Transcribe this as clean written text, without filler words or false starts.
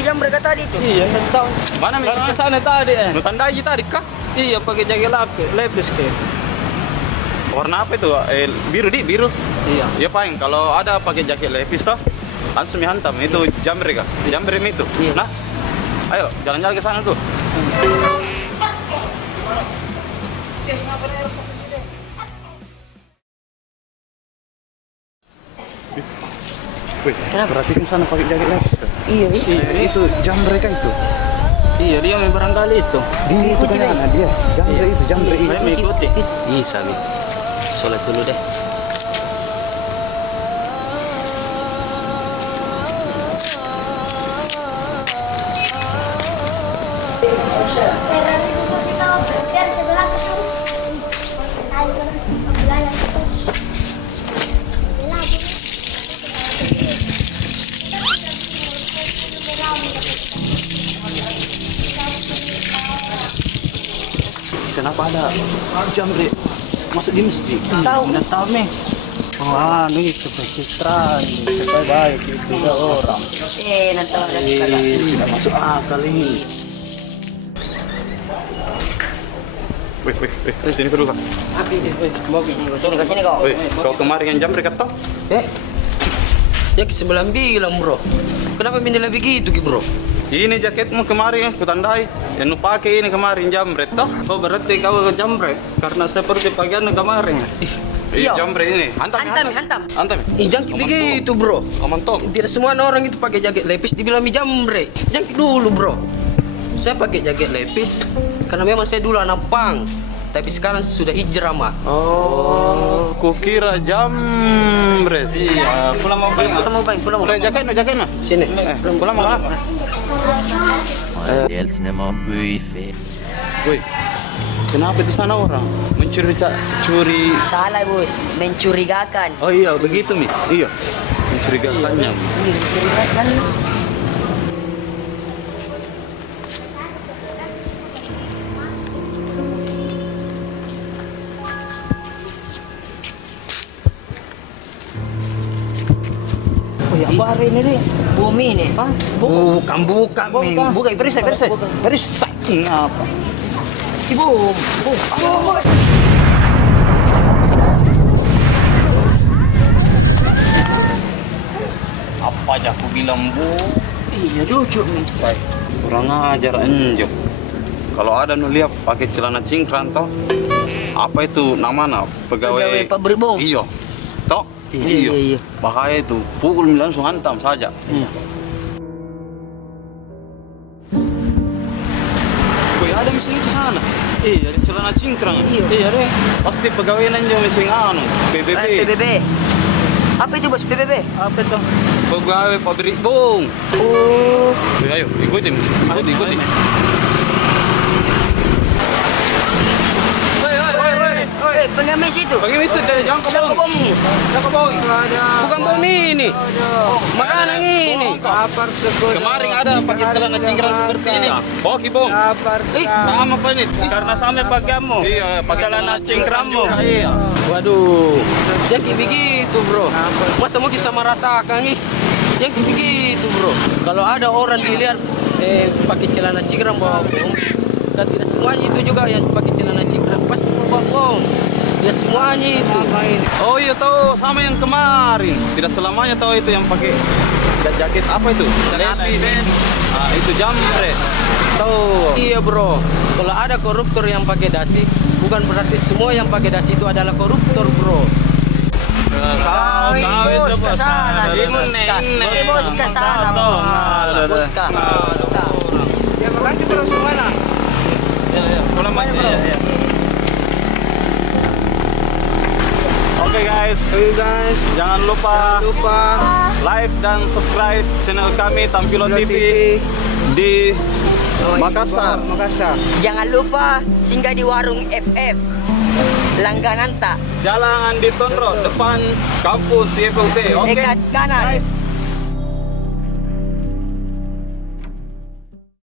beli jambret kata tadi tuh. Iya, nggak tahu. Mana Lari ke sana tadi Lu tandai tadi kah? Iya, pakai jaket lepis kayak. Warna apa itu? Biru biru. Iya. Ya paling kalau ada pakai jaket lepis toh langsung dihantam. Itu jambre kah? Jambre itu. Iya. Nah, ayo jalan-jalan ke sana tuh. Wih, Kenapa? perhatikan sana pakai jaket lepis tuh. Iya, Itu jambre kah itu? Iya, dia yang barangkali itu. Dia itu kan dia. Jambre itu, jambre itu. Saya mengikuti. Bisa, Mi. Sholat dulu deh. Kenapa ada jambre masuk di masjid? Nggak tahu, Mi. Oh, ini citra ini. Supaya baik itu ya orang. Nanti ada Tidak masuk akal ini. Wih, sini dulu kak. Ke sini kau. Wih, kau kemarin yang jambre kata? Ya sebelah bilang, Bro. Kenapa bendera begitu, Bro? Ini jaketmu kemarin aku tandai. Yang lu pakai ini kemarin jamret toh? Oh, berarti kau ke jambret karena seperti pakaian kemarin. Iya, Iya. jamret ini. Hantam. Antam. Jangan begitu, Bro. Aman toh? Tidak semua orang itu pakai jaket lepis dibilang jambre. Jangan dulu, Bro. Saya pakai jaket lepis karena memang saya dulu anak pang. Tapi sekarang sudah hijrah, mah. Oh, kukira jamret. Iya, pulang mau beli. Pulang. Jaketnya. Sini. Pulang mau lah. Woi, kenapa itu sana orang curi? Salah, Bos. Mencurigakan. Oh iya, begitu Mi. Iya, mencurigakannya. Mencurigakan. Oh ya, apa hari ini, Dek? Bumi nih. Hah? Bukan, Mi. Bukan. Bukan, berisai. Berisai. Apa? Ibu. Apa aja aku bilang, Bu? Iya, lucu nih. Baik. Kurang ajar enjo. Kalau ada nu lihat pakai celana cingkrang toh, apa itu namanya? Pegawai pabrik bom. Iya. Toh? Iya. Bahaya itu. Pukul langsung hantam saja. Iya. Woi, ada mesin itu sana. Iya, di celana cingkrang. Iya, Dek. Pasti pegawai nanti mesin anu, PBB. PBB. Apa itu, Bos? PBB? Apa itu? Pegawai pabrik bom. Oh. Ayo, ikutin. Ikutin. Pengemis itu. Pengemis itu jangan ke bom. Bom nih. Jangan ke bom. Bukan bom ini. Makanan ini. Kemarin ada pakai celana cingkrang seperti ini. Oke, bom. Sama apa ini? Karena sama pakaianmu. Iya, pakai celana cingkrang juga. Iya. Waduh. Jangan begitu, Bro. Masa mau sama ratakan nih? Jangan begitu, Bro. Kalau ada orang dilihat pakai celana cingkrang bawa bom, dan tidak semuanya itu juga yang pakai celana cingkrang pasti bawa bom. Ya semuanya itu. Oh iya tahu sama yang kemarin. Tidak selamanya tahu itu yang pakai jaket apa itu? Lepis. Ah, itu jamret. Tahu. Iya, Bro. Kalau ada koruptor yang pakai dasi, bukan berarti semua yang pakai dasi itu adalah koruptor, Bro. Kau itu Bos ke sana, Ini, Bos ke sana, Bos ke. Ya, makasih, Bro. Semana? Ya. Pulang aja, Bro. Iya. Oke guys, jangan lupa like dan subscribe channel kami Tampilon TV di Makassar. Jangan lupa singgah di warung FF. Langganan tak? Jalan di Tondro depan kampus YPUT. Oke. Dekat kanan.